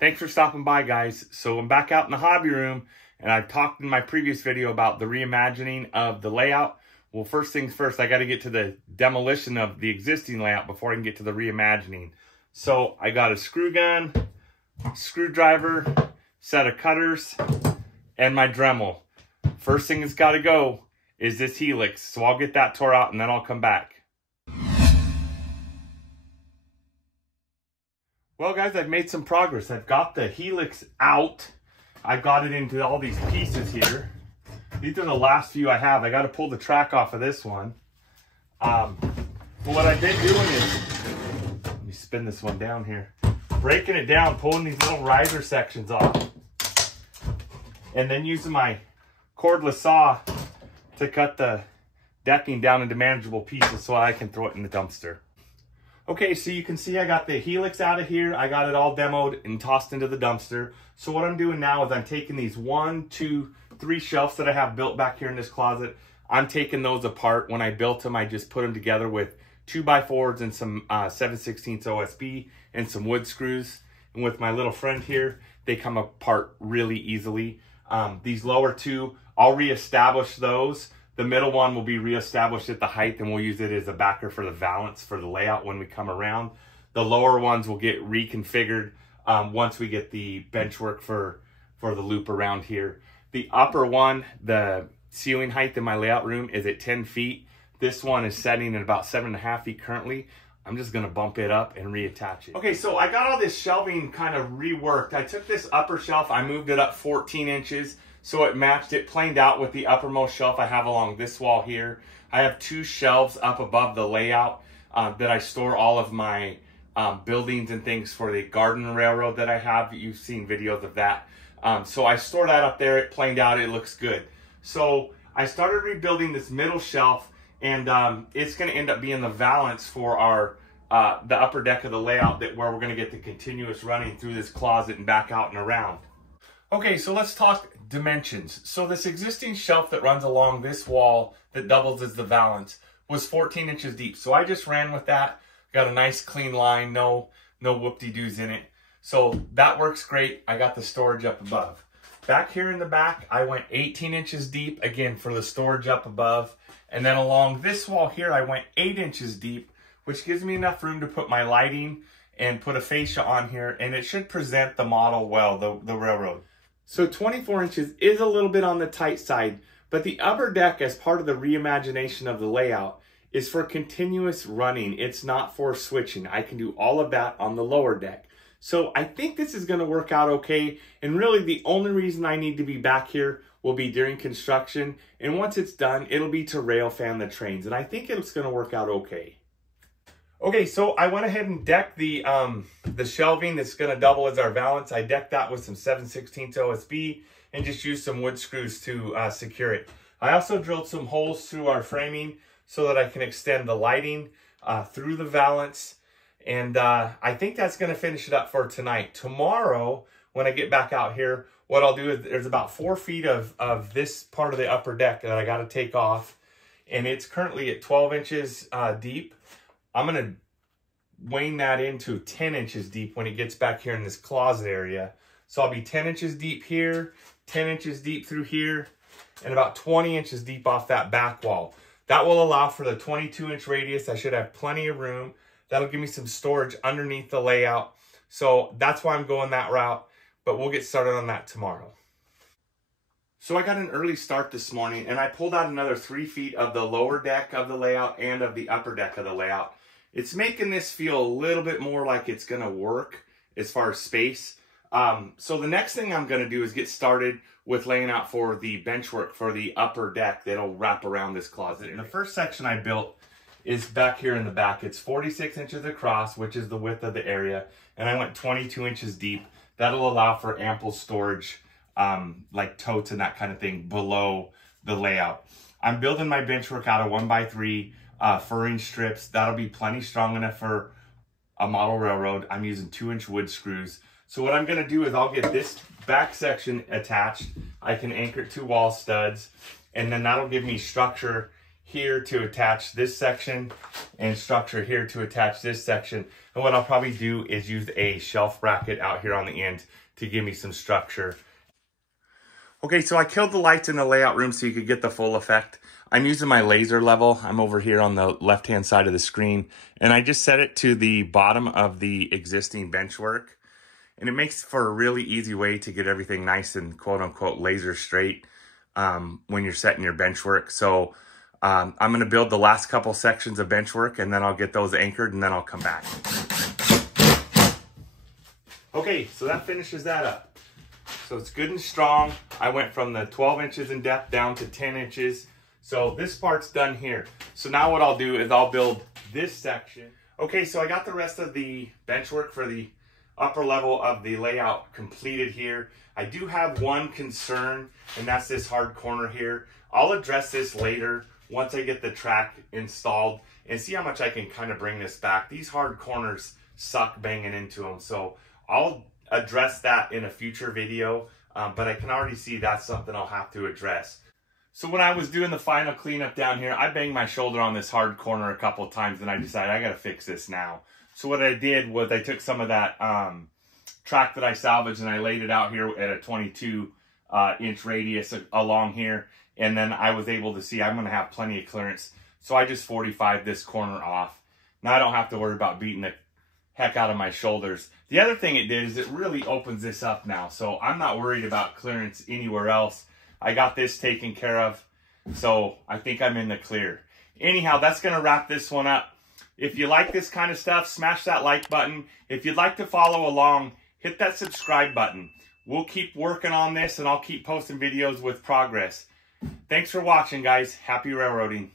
Thanks for stopping by, guys. So I'm back out in the hobby room, and I've talked in my previous video about the reimagining of the layout. Well, first things first, I got to get to the demolition of the existing layout before I can get to the reimagining. So I got a screw gun, screwdriver, set of cutters, and my Dremel. First thing that's got to go is this Helix. So I'll get that tore out and then I'll come back. Well, guys, I've made some progress. I've got the Helix out. I've got it into all these pieces here. These are the last few I have. I got to pull the track off of this one. But what I've been doing is, let me spin this one down here, breaking it down, pulling these little riser sections off, and then using my cordless saw to cut the decking down into manageable pieces so I can throw it in the dumpster. Okay, so you can see I got the Helix out of here. I got it all demoed and tossed into the dumpster. So what I'm doing now is I'm taking these 1, 2, 3 shelves that I have built back here in this closet. I'm taking those apart. When I built them, I just put them together with 2x4s and some 7/16 OSB and some wood screws. And with my little friend here, they come apart really easily. These lower two, I'll reestablish those. The middle one will be reestablished at the height, and we'll use it as a backer for the valance for the layout when we come around. The lower ones will get reconfigured once we get the bench work for the loop around here. The upper one, the ceiling height in my layout room is at 10 feet. This one is setting at about 7.5 feet currently. I'm just gonna bump it up and reattach it. Okay, so I got all this shelving kind of reworked. I took this upper shelf, I moved it up 14 inches. So it matched, it planed out with the uppermost shelf I have along this wall here. I have 2 shelves up above the layout that I store all of my buildings and things for the garden railroad that I have. You've seen videos of that. So I store that up there, it planed out, it looks good. So I started rebuilding this middle shelf, and it's gonna end up being the valance for our the upper deck of the layout, where we're gonna get the continuous running through this closet and back out and around. Okay, so let's talk dimensions. So this existing shelf that runs along this wall that doubles as the valance was 14 inches deep. So I just ran with that, got a nice clean line, no whoop-de-doos in it. So that works great. I got the storage up above. Back here in the back, I went 18 inches deep, again, for the storage up above. And then along this wall here, I went 8 inches deep, which gives me enough room to put my lighting and put a fascia on here, and it should present the model well, the railroad. So 24 inches is a little bit on the tight side, but the upper deck, as part of the reimagination of the layout, is for continuous running. It's not for switching. I can do all of that on the lower deck. So I think this is gonna work out okay. And really the only reason I need to be back here will be during construction. And once it's done, it'll be to rail fan the trains. And I think it's gonna work out okay. Okay, so I went ahead and decked the shelving that's gonna double as our valance. I decked that with some 7/16 OSB and just used some wood screws to secure it. I also drilled some holes through our framing so that I can extend the lighting through the valance. And I think that's gonna finish it up for tonight. Tomorrow, when I get back out here, what I'll do is there's about 4 feet of this part of the upper deck that I gotta take off. And it's currently at 12 inches deep. I'm gonna wane that into 10 inches deep when it gets back here in this closet area. So I'll be 10 inches deep here, 10 inches deep through here, and about 20 inches deep off that back wall. That will allow for the 22-inch radius. I should have plenty of room. That'll give me some storage underneath the layout. So that's why I'm going that route, but we'll get started on that tomorrow. So I got an early start this morning, and I pulled out another 3 feet of the lower deck of the layout and of the upper deck of the layout. It's making this feel a little bit more like it's gonna work as far as space. So the next thing I'm gonna do is get started with laying out for the bench work for the upper deck that'll wrap around this closet. And the first section I built is back here in the back. It's 46 inches across, which is the width of the area, and I went 22 inches deep. That'll allow for ample storage, like totes and that kind of thing below the layout. I'm building my benchwork out of 1x3 furring strips. That'll be plenty strong enough for a model railroad. I'm using 2-inch wood screws. So what I'm gonna do is I'll get this back section attached. I can anchor it to wall studs, and then that'll give me structure here to attach this section and structure here to attach this section. And what I'll probably do is use a shelf bracket out here on the end to give me some structure. Okay, so I killed the lights in the layout room so you could get the full effect. I'm using my laser level. I'm over here on the left-hand side of the screen, and I just set it to the bottom of the existing benchwork. And it makes for a really easy way to get everything nice and quote-unquote laser straight when you're setting your benchwork. So I'm going to build the last couple sections of benchwork, and then I'll get those anchored, and then I'll come back. Okay, so that finishes that up. So it's good and strong. I went from the 12 inches in depth down to 10 inches. So this part's done here. So now what I'll do is I'll build this section. Okay, so I got the rest of the benchwork for the upper level of the layout completed here. I do have one concern, and that's this hard corner here. I'll address this later once I get the track installed and see how much I can kind of bring this back. These hard corners suck banging into them, so I'll address that in a future video, but I can already see that's something I'll have to address. So when I was doing the final cleanup down here, I banged my shoulder on this hard corner a couple of times, and I decided I gotta fix this now. So what I did was I took some of that track that I salvaged and I laid it out here at a 22 inch radius along here, and then I was able to see I'm gonna have plenty of clearance. So I just 45'd this corner off. Now I don't have to worry about beating the heck out of my shoulders. The other thing it did is it really opens this up now, so I'm not worried about clearance anywhere else. I got this taken care of, so I think I'm in the clear. Anyhow, that's gonna wrap this one up. If you like this kind of stuff, smash that like button. If you'd like to follow along, hit that subscribe button. We'll keep working on this, and I'll keep posting videos with progress. Thanks for watching, guys. Happy railroading.